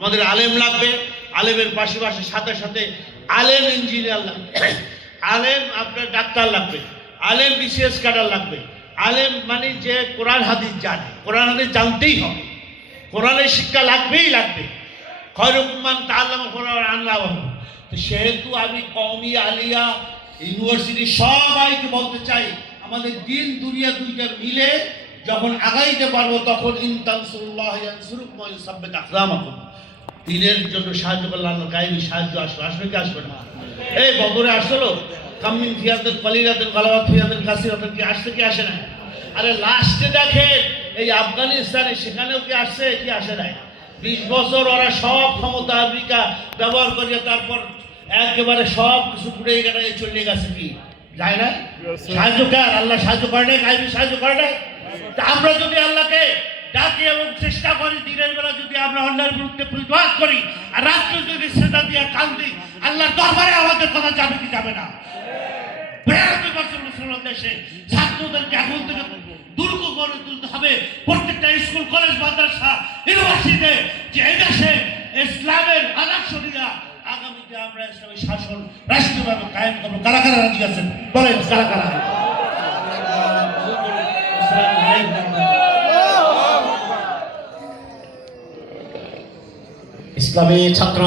আমাদের আলেম লাগবে, আলেমের পাশাপাশি সাথে সাথে আলেম ইঞ্জিনিয়ার লাগবে, আলেম আপনার ডাক্তার লাগবে, আলেম বিসিএস ক্যাডার লাগবে। আলেম মানে যে কোরআন হাদিস জানে, কোরআন হাদিস জানতেই হবে, কোরআনের শিক্ষা লাগবেই লাগবে। খয়রুকুম মান তাআল্লামা কোরআন আল্লাহ। তো সেহেতু আমি কওমি আলিয়া ইউনিভার্সিটি সবাইকে বলতে চাই, আমাদের দিন দুনিয়া দুইটা মিলে যখন আগাইতে পারবো তখন ইনতানসুরুল্লাহ ইয়ানসুরুকুম ওয়া ইউসাব্বিত আকদামাকুম। দিনের জন্য সাহায্য করলে আল্লাহর গায়েবী সাহায্য আসবে, আসবে কি আসবে না? এই বদরে আসলো কামিন ফিয়াতেন কলিরাতেন গালাওয়াত ফিয়াতেন কাসিরাতেন, কি আসছে কি আসে না? আরে লাস্টে দেখেন এই আফগানিস্তানে, সেখানেও কি আসছে কি আসে নাই? 20 বছর ওরা সব ক্ষমতা আমেরিকা ব্যবহার করিয়া তারপর একেবারে সব কিছু ঘুরে গেছে, চলে গেছে, কি যায় না? সাহায্য কার? আল্লাহ সাহায্য করে নাই, গায়েবী সাহায্য করে নাই। তা আমরা যদি আল্লাহকে ডাকি এবং চেষ্টা করি, দিনের বেলা যদি আমরা অন্যায়ের বিরুদ্ধে প্রতিবাদ করি আর রাত্রে যদি সেটা দিয়ে কান্দি, আল্লাহর দরবারে আমাদের কথা যাবে কি যাবে না? 92 বছর মুসলমান দেশে ছাত্রদেরকে এখন থেকে দুর্গ করে তুলতে হবে। প্রত্যেকটা স্কুল কলেজ মাদ্রাসা ইউনিভার্সিটিতে যে এই দেশে ইসলামের আদর্শ নিয়ে আগামীতে আমরা ইসলামী শাসন রাষ্ট্রীয়ভাবে কায়েম করবো। কারা কারা রাজি আছেন বলেন? কারা কারা? ইসলামী ছাত্র